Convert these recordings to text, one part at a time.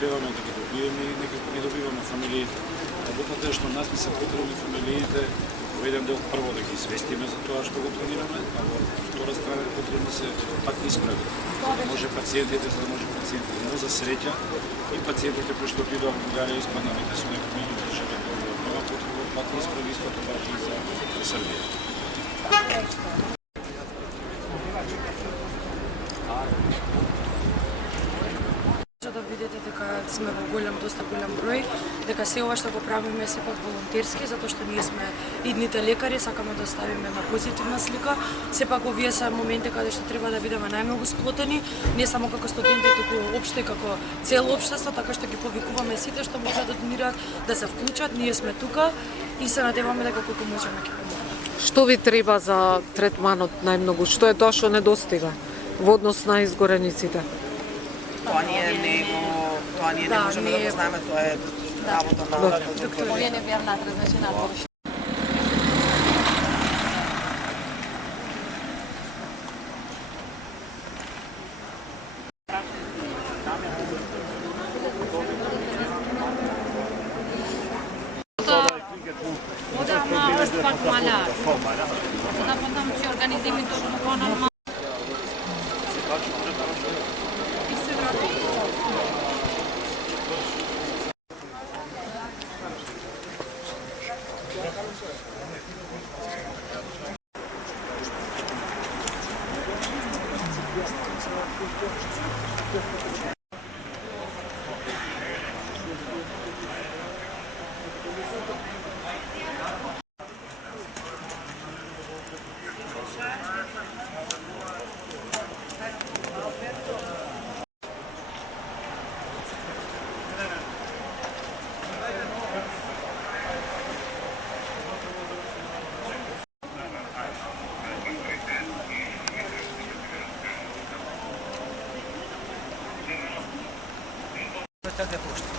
успеваме да ги добиеме и некако ги добиваме фамилиите. Работата е што нас не се потребни фамилиите, во еден дел прво да ги известиме за тоа што го планираме, а во втора страна е потребни се патни исправи. За да може пациентите, но за среќа и пациентите кои што отидоа во Бугарија испадналите со некои држави кои нема потреба патни исправи, истото важи и за Србија. Да видите дека сме во доста голем број, дека се ова што го правиме сепак волонтерски, затоа што ние сме идните лекари, сакаме да оставиме на позитивна слика. Сепак овие се моменти каде што треба да бидеме најмногу сплотени, не само како студенти, туку опште како цело општество, така што ги повикуваме сите што можат да донираат, да се вклучат, ние сме тука и се надеваме дека колку можеме ќе помогнеме. Што ви треба за третманот најмногу? Што е тоа што недостига во однос на изгорениците? Тоа ние не можеме да го знаеме, тоа е работа на доктор. Оние не беа внатре, значи надвор. Ама пак маля. Да потом ќе организираме точно по-нормално.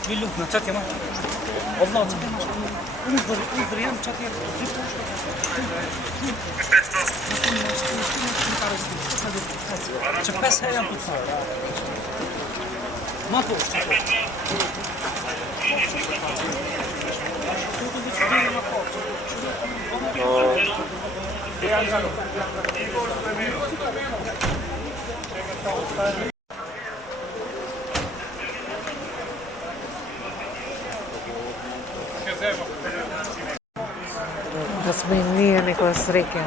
Билюк на чат има. Овно чат има. Уздрям чат има. Че пес е јам пуца. Мато. Да сме и ние некоја среќа.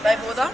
Дај вода.